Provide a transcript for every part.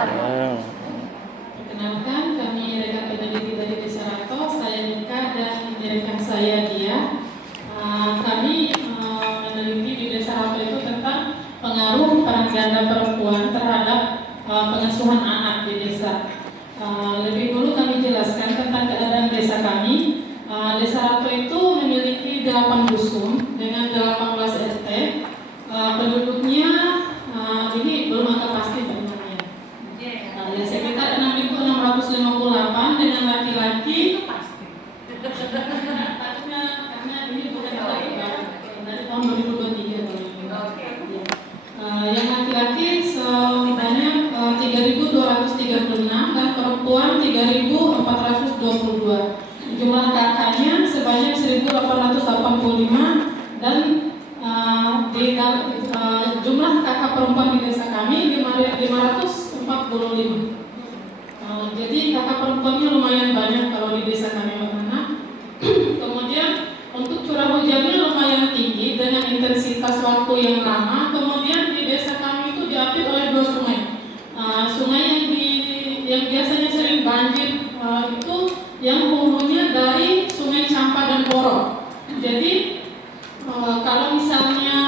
Ya. Perkenalkan, kami rekan peneliti dari Desa Rato, saya Nika dan rekan saya Dia. Kami meneliti di Desa Rato itu tentang pengaruh peran ganda perempuan terhadap pengasuhan anak di desa. Lebih dulu kami jelaskan tentang keadaan desa kami. Desa Rato itu memiliki 8 dusun dengan 18 RT. Penduduknya ini belum angka pasti banyaknya. Ya sekitar 6.658 dengan laki-laki. Karena ini bukan dari tahun 2023 kalau ini. Yang laki-laki sebanyak 3.236 dan perempuan 3.422. Jumlah kakaknya sebanyak 1.885 dan jumlah kakak perempuan di desa kami 545. Jadi kakak perempuannya lumayan banyak kalau di desa kami anak. Kemudian untuk curah hujannya lumayan tinggi dengan intensitas waktu yang lama. Kemudian di desa kami itu diapit oleh 2 sungai. Sungai yang biasanya sering banjir itu yang hulunya dari Sungai Campa dan Boro. Jadi kalau misalnya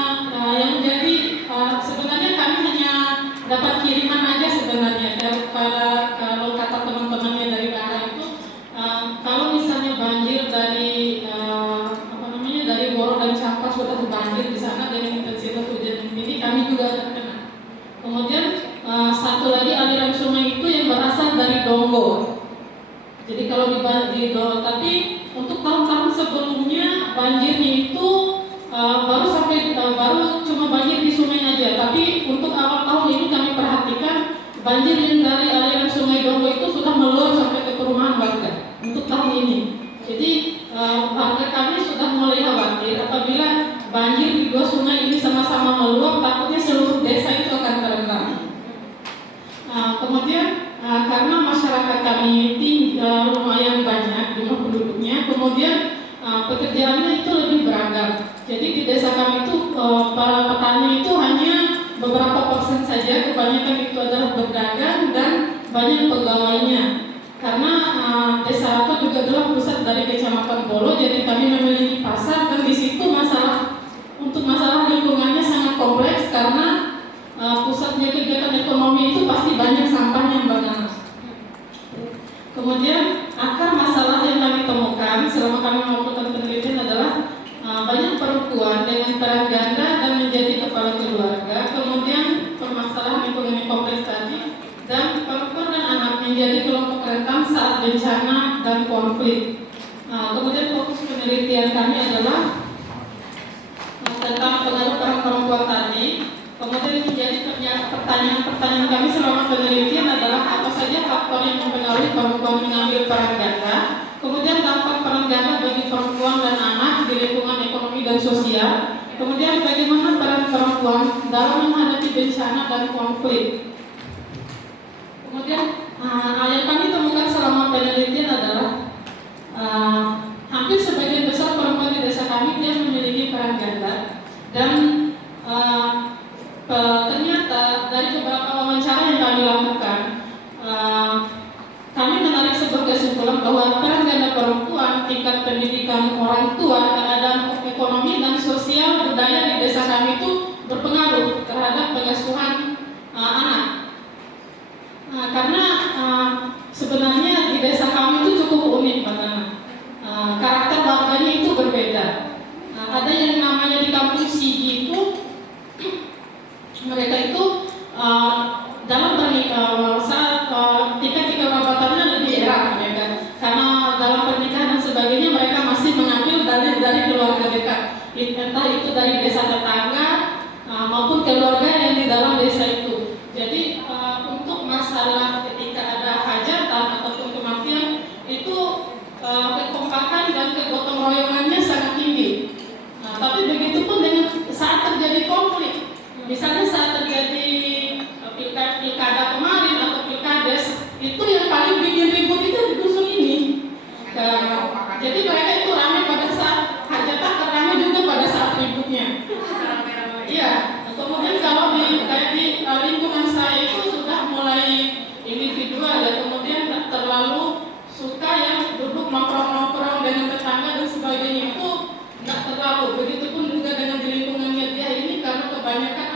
yang jadi sebenarnya kami hanya dapat kiriman aja sebenarnya. Kalau kata teman-temannya dari daerah itu, kalau misalnya banjir dari dari Boro dan Campa sudah banjir di sana dengan intensitas hujan ini, kami juga terkena. Kemudian satu lagi aliran sungai itu yang berasal dari Donggo. Jadi kalau di tapi untuk tahun-tahun sebelumnya banjirnya itu baru cuma banjir di sungai aja. Tapi untuk awal tahun ini kami perhatikan banjir yang dari aliran sungai Donggo itu sudah meluap sampai ke perumahan warga untuk tahun ini. Jadi warga kami sudah mulai khawatir apabila banjir di 2 sungai ini sama-sama meluap, takutnya seluruh desa itu akan terendam. Kemudian karena masyarakat kami lumayan banyak jumlah penduduknya, kemudian pekerjaannya itu lebih beragam. Jadi di desa kami itu para petani itu hanya beberapa persen saja, kebanyakan itu adalah berdagang dan banyak pegawainya. Karena Desa Rato juga adalah pusat dari Kecamatan Bolo, jadi kami memiliki pasar dan di situ masalah lingkungannya sangat kompleks karena pusatnya kegiatan ekonomi itu pasti banyak sampahnya Mbak Nana. Kemudian akar masalah yang kami temukan selama kami melakukan penelitian adalah banyak perempuan dengan peran ganda dan menjadi kepala keluarga. Kemudian permasalahan lingkungan yang kompleks tadi dan perempuan dan anak menjadi kelompok rentan saat bencana dan konflik. Kemudian fokus penelitian kami adalah tentang pengaruh peran perempuan tadi. Kemudian menjadi pertanyaan kami selama penelitian adalah apa saja faktor yang mempengaruhi perempuan mengambil peran ganda. Kemudian dampak peran ganda bagi perempuan dan anak di lingkungan ekonomi dan sosial. Kemudian bagaimana peran perempuan dalam menghadapi bencana dan konflik. Kemudian yang kami temukan selama penelitian adalah hampir sebagian besar perempuan di desa kami dia memiliki peran ganda dan ternyata dari beberapa wawancara yang kami lakukan kami menarik sebuah kesimpulan bahwa peran ganda perempuan, tingkat pendidikan orang tua, keadaan ekonomi dan sosial budaya di desa kami itu berpengaruh terhadap pengasuhan anak. Karena sebenarnya di desa kami itu cukup unik, Mbak Nana. Karakter warganya itu berbeda. Ada yang namanya di kampung Sigi itu mereka itu dalam pernikahan saat tingkat kerabatannya lebih erat mereka. Karena dalam pernikahan dan sebagainya mereka masih mengambil dari keluarga dekat. Entah itu dari desa tetangga maupun keluarga yang di dalam desa itu. Jadi untuk masalah ketika ada hajatan ataupun kematian itu kekompakan dan kegotong royongannya sangat tinggi. Tapi begitu pun dengan saat terjadi konflik, misalnya saat terjadi pilkada kemarin atau pilkades, itu yang paling bikin ribut itu di dusun ini. Jadi mereka itu ramai pada saat hajatan, ramai juga pada saat ributnya. Iya. Kemudian kalau di lingkungan saya itu sudah mulai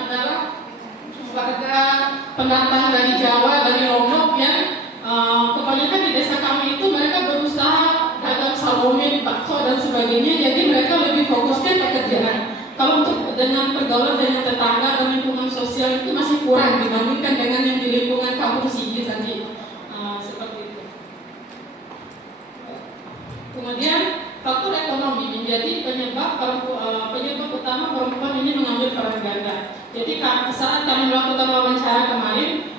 adalah warga pendatang dari Jawa, dari Lombok yang kebanyakan di desa kami itu mereka berusaha dagang salome, bakso dan sebagainya. Jadi mereka lebih fokusnya pekerjaan. Kalau untuk dengan pergaulan dengan tetangga dan lingkungan sosial itu masih kurang dibandingkan dengan yang di lingkungan kampung Sigi tadi. Seperti itu. Kemudian faktor ekonomi menjadi penyebab utama perempuan ini mengambil peran ganda. Jadi saat kami melakukan wawancara kemarin,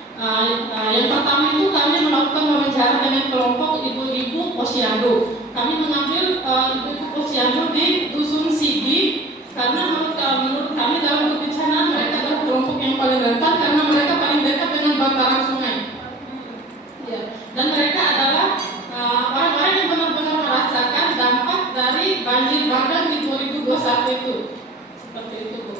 yang pertama itu kami melakukan wawancara dengan kelompok ibu-ibu posyandu. Kami mengambil ibu-ibu posyandu di dusun Sigi karena menurut kami dalam kebencanaan mereka adalah kelompok yang paling rentan karena mereka paling dekat dengan bantaran sungai. Ya. Dan mereka adalah orang-orang yang benar-benar merasakan dampak dari banjir bandang di 2021 itu. Seperti itu, Bu.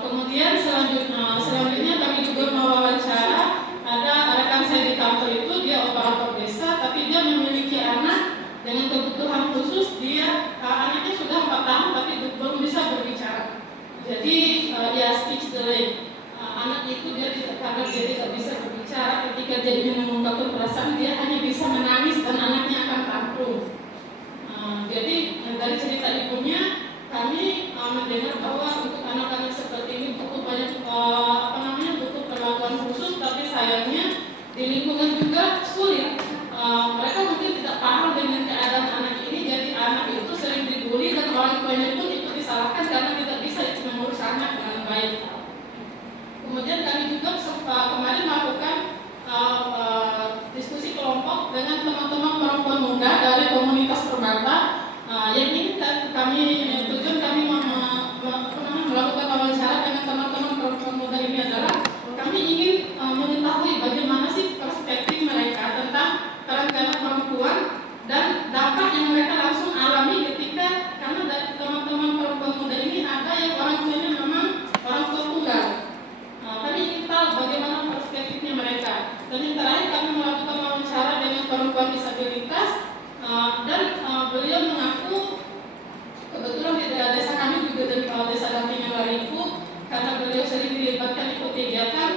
Kemudian selanjutnya kami juga mewawancara ada rekan saya di kantor itu, dia operator desa, tapi dia memiliki anak dengan kebutuhan khusus. Anaknya sudah 4 tahun tapi belum bisa berbicara. Jadi ya speech delay. Anak itu karena dia tidak bisa berbicara, ketika dia ingin mengungkapkan perasaan dia hanya bisa menangis dan anaknya akan tantrum. Jadi dari cerita ibunya kami mendengar bahwa untuk anak-anak seperti ini butuh banyak butuh perlakuan khusus, tapi sayangnya di lingkungan juga sulit. Mereka mungkin tidak paham dengan keadaan anak ini, jadi anak itu sering dibully dan orang tuanya pun itu disalahkan karena tidak bisa mengurus anak dengan baik. Kemudian kami juga kemarin melakukan diskusi kelompok dengan teman-teman perempuan muda dari komunitas Perbata. Yang ini kami melakukan wawancara dengan teman-teman perempuan muda ini adalah kami ingin mengetahui bagaimana sih perspektif mereka tentang peran perempuan dan dampak yang mereka langsung alami ketika, karena dari teman-teman perempuan muda ini ada yang orang tuanya memang orang tua tunggal. Kami ingin tahu bagaimana perspektifnya mereka. Dan yang terakhir kami melakukan wawancara dengan perempuan disabilitas dan beliau mengaku kebetulan di desa kami juga dari desa dampingan Waringku, karena beliau sering dilibatkan ikut kegiatan,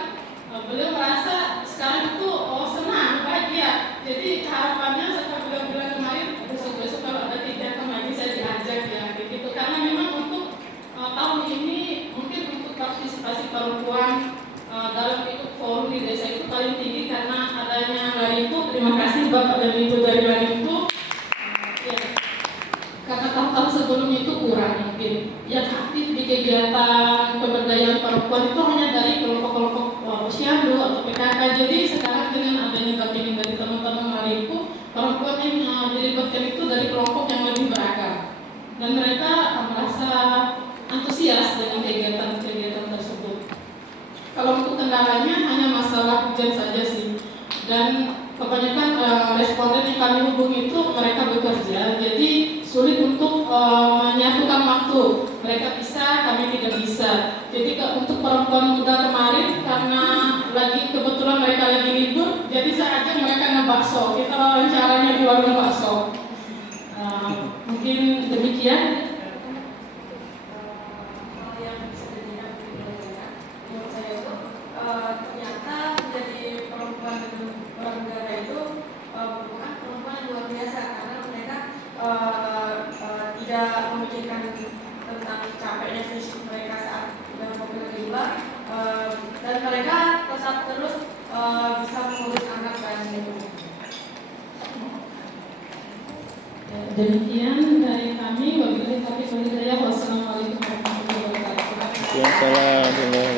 beliau merasa sekarang itu senang, bahagia. Jadi harapannya setelah beliau bilang kemarin besok-besok kalau ada kegiatan lagi saya diajak ya gitu. Karena memang untuk tahun ini mungkin untuk partisipasi perempuan dalam ikut forum di desa itu paling tinggi karena adanya Waringku. Terima kasih Bapak dan Ibu dari Waringku. Karena tahun-tahun sebelumnya itu kurang mungkin yang aktif di kegiatan pemberdayaan perempuan itu hanya dari kelompok-kelompok posyandu atau PKK. Jadi sekarang dengan adanya dampingan dari teman-teman Waringku, perempuan yang dilibatkan itu dari kelompok yang lebih beragam dan mereka merasa antusias dengan kegiatan-kegiatan tersebut. Kalau untuk kendalanya hanya masalah hujan saja sih, dan kebanyakan responden yang kami hubungi itu mereka bekerja, jadi sulit untuk menyatukan waktu. Mereka bisa, kami tidak bisa. Jadi untuk perempuan muda kemarin karena kebetulan mereka lagi libur, jadi saya ajak mereka ngebakso. Kita wawancaranya di warung bakso. Mungkin demikian. Yang bisa dilihat di menurut saya itu ternyata menjadi perempuan dengan negara itu bukan perempuan yang luar biasa, karena mereka tidak memikirkan tentang capeknya fisik mereka saat dalam mobil di luar, dan mereka tetap terus bisa mengurus anak dan ibu. Demikian dari kami. Wabillahi taufiq wal hidayah. Wassalamualaikum warahmatullahi wabarakatuh. Waalaikumsalam.